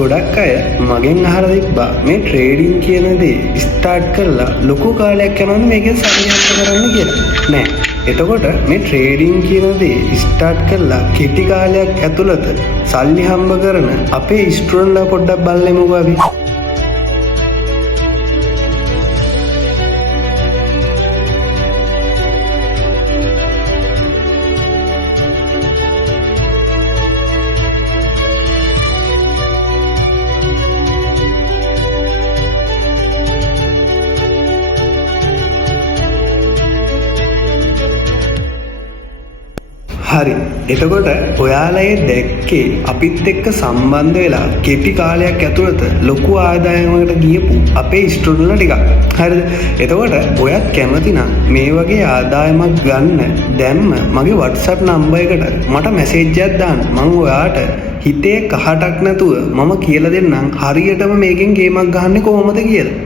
ගොඩක් අය මගෙන් අහලා තිබ්බා මේ ට්‍රේඩින් කියන දේ ස්ටාර්ට් කරලා ලොකු කාලයක් යනවද මේකෙන් සල්ලි හම්බ කරන්න කියලා. නෑ. එතකොට මේ ට්‍රේඩින් කියන දේ ස්ටාර්ට් කරලා කෙටි කාලයක් ඇතුළත සල්ලි හම්බ කරන අපේ ස්ටුඩන්ට්ලා පොඩ්ඩක් බලමුකෝ අපි. හරි. එතකොට ඔයාලා ඒ දැක්කේ අපිත් එක්ක සම්බන්ධ වෙලා කෙටි කාලයක් ඇතුළත ලොකු ආදායමකට ගියපු අපේ ස්ටුඩන්ට්ලා ටිකක්. හරිද? එතකොට ඔයත් කැමති නම් මේ වගේ ආදායමක් ගන්න දැම්ම මගේ WhatsApp නම්බර් එකට මට මැසේජ් එකක් දාන්න. මම ඔයාට හිතේ කහටක් නැතුව මම කියලා දෙන්නම් හරියටම මේකෙන් ගේමක් ගහන්නේ කොහොමද කියලා.